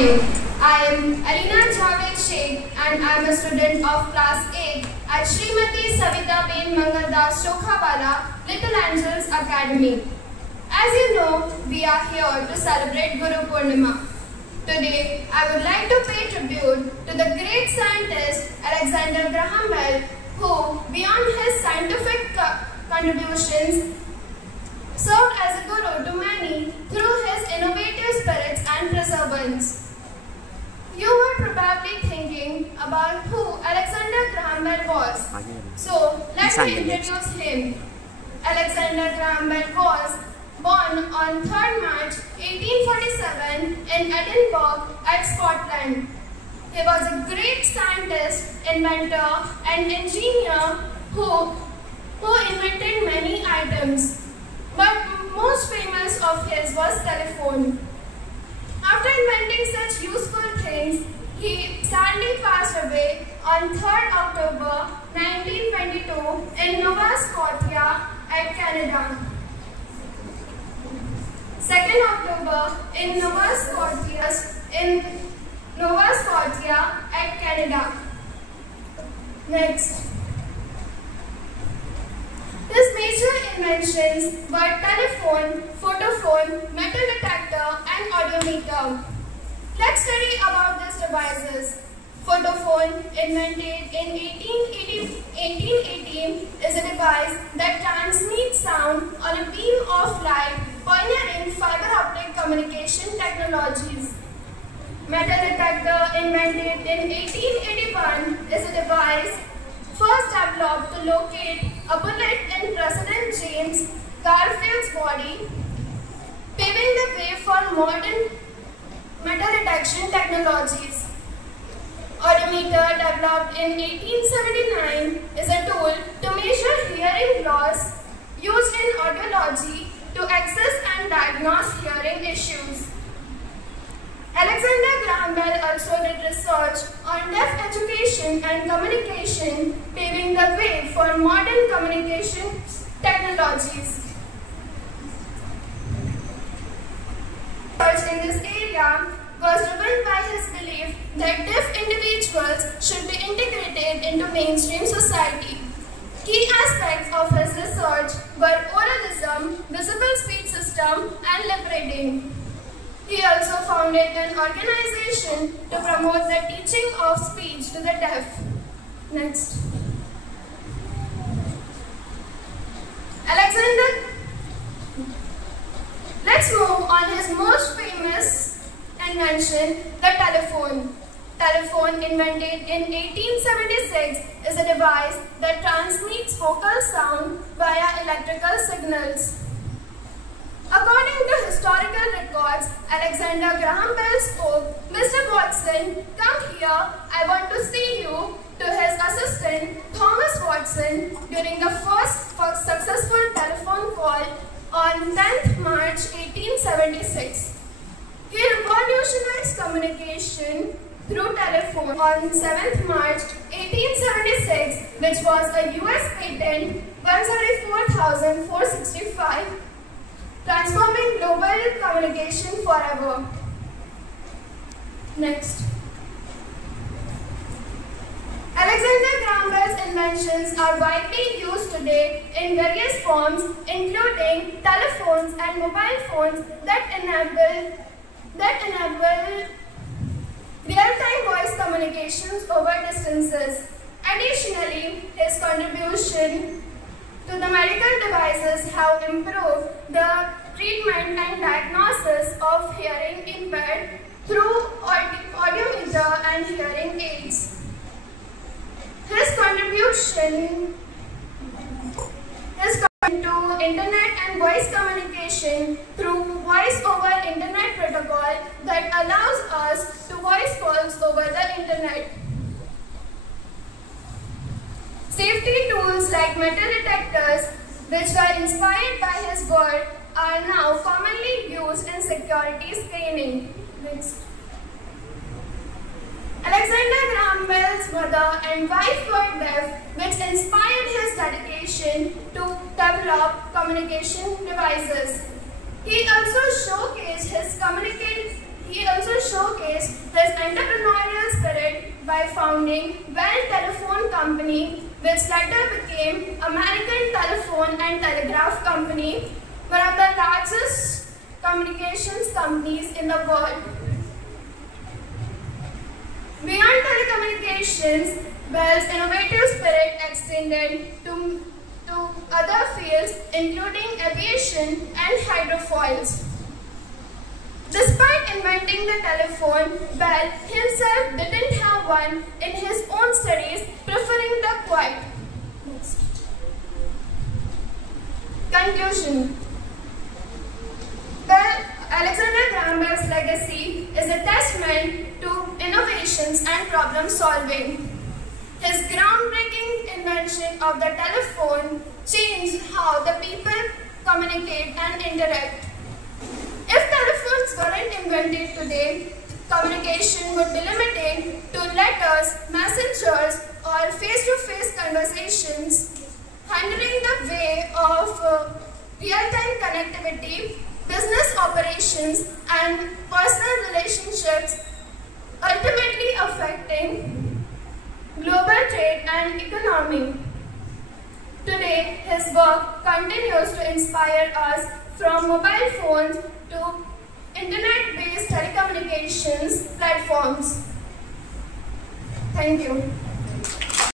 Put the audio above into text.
morning. I am Alina Javed Sheikh and I am a student of class 8 at Srimati Savita Ben Mangaldas Shokhawala Little Angels Academy. As you know, we are here to celebrate Guru Purnima. Today, I would like to pay tribute to the great scientist Alexander Graham Bell, who, beyond his scientific contributions, served as a guru to many through his innovative spirits and perseverance. You were probably thinking about who Alexander Graham Bell was. So, let me introduce him. Alexander Graham Bell was born on 3rd March 1847 in Edinburgh at Scotland. He was a great scientist, inventor and engineer who invented many items. But most famous of his was telephone. After inventing such useful things, he sadly passed away on 3rd October 1922 in Nova Scotia at Canada. 2nd October in Nova Scotia at Canada. Next. His major inventions were telephone, photophone, metal detector and audiometer. Let's study about these devices. Photophone, invented in 1818, is a device that transmits sound on a beam of light pioneering fiber optic communication technologies. Metal detector, invented in 1881, is a device first developed to locate a bullet in President James Garfield's body, paving the way for modern metal detection technologies. Audiometer, developed in 1879, is a tool to measure hearing loss used in audiology to access and diagnose hearing issues. Alexander Graham Bell also did research on deaf education and communication, paving the way for modern communication technologies. Research in this area was driven by his belief that deaf individuals should be integrated into mainstream society. Key aspects of his research were oralism, visible speech system, and lip reading. He also founded an organization to promote the teaching of speech to the deaf. Next. Let's move on his most famous invention, the telephone. Telephone, invented in 1876, is a device that transmits vocal sound via electrical signals. According to historical records, Alexander Graham Bell spoke, "Mr. Watson, come here, I want to see you," to his assistant Thomas Watson during the first successful telephone call on 10th March 1876. He revolutionized communication through telephone on 7th March 1876, which was a US patent 134,465. Transforming global communication forever. Next. Alexander Graham Bell's inventions are widely used today in various forms, including telephones and mobile phones that enable real-time voice communications over distances. Additionally, his contribution to the medical devices have improved the treatment and diagnosis of hearing impaired through audiometer and hearing aids. His contribution to internet and voice communication through voice over internet protocol that allows us to voice calls over the internet. Safety tools like metal detectors, which were inspired by his work, are now commonly used in security scanning. Next. Alexander Graham Bell's mother and wife were deaf, which inspired his dedication to develop communication devices. He also showcased his he also showcased his entrepreneurial spirit by founding Bell Telephone Company, which later became American Telephone and Telegraph Company, one of the largest communications companies in the world. Beyond telecommunications, Bell's innovative spirit extended to other fields including aviation and hydrofoils. Despite inventing the telephone, Bell himself didn't have one in his own studies, preferring the quiet. Conclusion. Alexander Graham Bell's legacy is a testament to innovations and problem solving. His groundbreaking invention of the telephone changed how the people communicate and interact. If telephones weren't invented today, communication would be limited to letters, messengers, or face-to-face conversations, hindering the way of real-time connectivity, business operations, and personal relationships, ultimately affecting global trade and economy. Today, his work continues to inspire us from mobile phones to internet-based telecommunications platforms. Thank you.